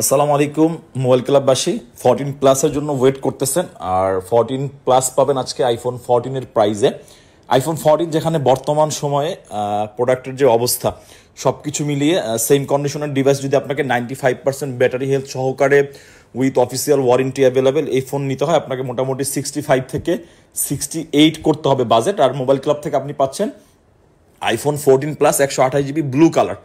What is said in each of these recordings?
আসসালামু আলাইকুম মোবাইল ক্লাববাসী। 14 প্লাসের জন্য ওয়েট করতেছেন, আর 14 প্লাস পাবেন আজকে আইফোন 14 এর প্রাইজে। আইফোন 14 যেখানে বর্তমান সময়ে প্রোডাক্টের যে অবস্থা সব কিছু মিলিয়ে সেম কন্ডিশনের ডিভাইস যদি আপনাকে 95% ব্যাটারি হেলথ সহকারে উইথ অফিসিয়াল ওয়ারেন্টি অ্যাভেলেবেল এই ফোন নিতে হয়, আপনাকে মোটামুটি 65 থেকে 68 করতে হবে বাজেট। আর মোবাইল ক্লাব থেকে আপনি পাচ্ছেন iPhone 14 plus 128 GB blue colour,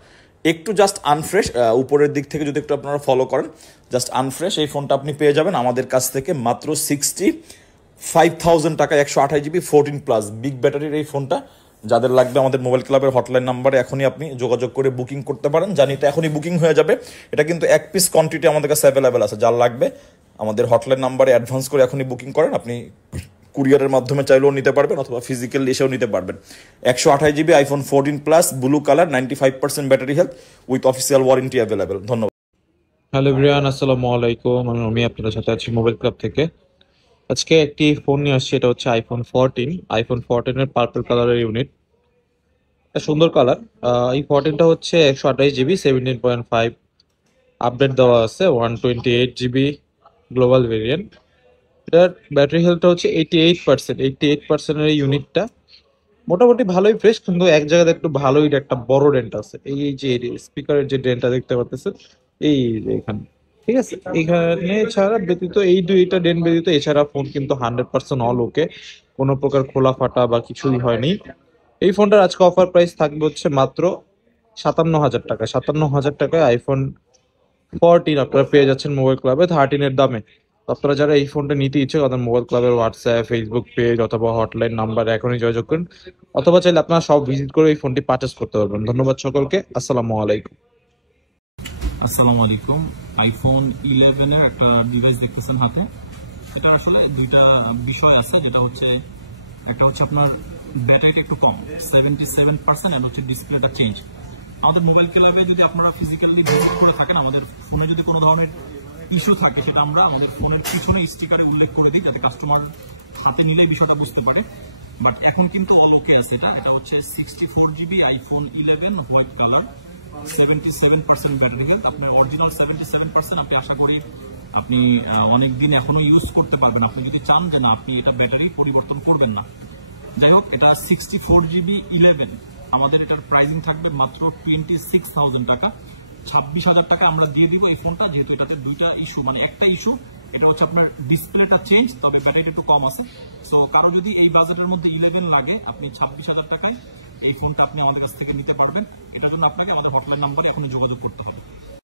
একটু জাস্ট আনফ্রেশ, উপরের দিক থেকে যদি একটু আপনারা ফলো করেন জাস্ট আনফ্রেশ এই ফোনটা আপনি পেয়ে যাবেন আমাদের কাছ থেকে মাত্র 65,000 টাকায় 128 জিবি 14 প্লাস বিগ ব্যাটারির এই ফোনটা। যাদের লাগবে আমাদের মোবাইল ক্লাবের হটলাইন নাম্বারে এখনই আপনি যোগাযোগ করে বুকিং করতে পারেন। জানি এটা এখনই বুকিং হয়ে যাবে, এটা কিন্তু এক পিস কোয়ান্টিটি আমাদের কাছে অ্যাভেলেবেল আছে। যার লাগবে আমাদের হটলাইন নাম্বারে অ্যাডভান্স করে এখনই বুকিং করেন। আপনি কুরিয়ারের মাধ্যমে চাইলেও নিতে পারবেন অথবা ফিজিক্যালি এসেও নিতে পারবেন। 128 GB iPhone 14 plus blue colour, 95% battery health with official warranty available. ধন্যবাদ। হ্যালো ব্রিয়ান, আসসালামু আলাইকুম। আমি আপনাদের সাথে আছি মোবাইল ক্লাব থেকে। আজকে একটি ফোন নিয়ে আসছি, এটা হচ্ছে আইফোন 14 এর পার্পল কালারের ইউনিট। এটা সুন্দর কালার। এই 14টা হচ্ছে 128 জিবি 17.5 আপডেট দেওয়া আছে, 128 জিবি গ্লোবাল ভেরিয়েন্ট। এটার ব্যাটারি হেলথটা হচ্ছে 88%। এই ইউনিটটা মোটামুটি ভালোই ফ্রেশ, কিন্তু এক জায়গাতে একটু ভালোই একটা বড় ডেন্ট আছে। এই যে স্পিকারের যে ডেন্টটা দেখতে পাচ্ছেন, এই যে এখানে, ঠিক আছে, এখানে ছাড়া ব্যতীত এই দুইটা ডেন্ট ব্যতীত এছাড়া ফোন কিন্তু 100% অল ওকে, কোনো প্রকার খোলা ফাটা বা কিছুই হয়নি। এই ফোনটার আজকে অফার প্রাইস থাকবে হচ্ছে মাত্র 57,000 টাকা। 57,000 টাকায় আইফোন 14 আপনারা পেয়ে যাচ্ছেন মোবাইল ক্লাবে 13 এর দামে। তো আপনারা যারা এই ফোনটা নিতে ইচ্ছুক, আমাদের মোবাইল ক্লাবের হোয়াটসঅ্যাপ, ফেসবুক পেজ অথবা হটলাইন নাম্বার এখনই যোগাযোগ করুন, অথবা চাইলে আপনারা সব ভিজিট করে এই ফোনটি পারচেস করতে পারবেন। ধন্যবাদ সকলকে, আসসালামু আলাইকুম। আসসালামু আলাইকুম। আইফোন 11 এর একটা ডিভাইস দেখতেছেন হাতে। এটা আসলে দুইটা বিষয় আছে, যেটা হচ্ছে একটা হচ্ছে আপনার ব্যাটারিটা একটু কম 77%, আর হচ্ছে ডিসপ্লেটা চেঞ্জ। আমাদের মোবাইল ক্লাবে যদি আপনারা ফিজিক্যালি ভিজিট করে থাকেন, আমাদের ফোনে যদি কোনো ধরনের ইস্যু থাকে সেটা আমরা আমাদের ফোনের পিছনে স্টিকারে উল্লেখ করে দিই, যাতে কাস্টমার হাতে নিলেই বিষয়টা বুঝতে পারে। বাট এখন কিন্তু অল ওকে আছে। এটা হচ্ছে 64 GB iPhone 11 white colour, 77% battery health. আপনার অরিজিনাল 77%, আপনি আশা করি আপনি অনেকদিন এখনো ইউজ করতে পারবেন, আপনি যদি চান যে না আপনি এটা ব্যাটারি পরিবর্তন করবেন না। যাই হোক, এটা 64 জিবি 11, আমাদের এটার প্রাইসিং থাকবে মাত্র 26,000 টাকা। 26,000 টাকা আমরা দিয়ে দিব এই ফোনটা, যেহেতু এটাতে দুইটা ইস্যু, মানে একটা ইস্যু এটা হচ্ছে আপনার ডিসপ্লেটা চেঞ্জ, তবে ব্যাটারিটা একটু কম আছে। সো কারো যদি এই বাজেটের মধ্যে 11 লাগে, আপনি 26,000 টাকায় এই ফোনটা আপনি আমাদের কাছ থেকে নিতে পারবেন। এটার জন্য আপনাকে আমাদের হটলাইন নাম্বারে এখন যোগাযোগ করতে হবে।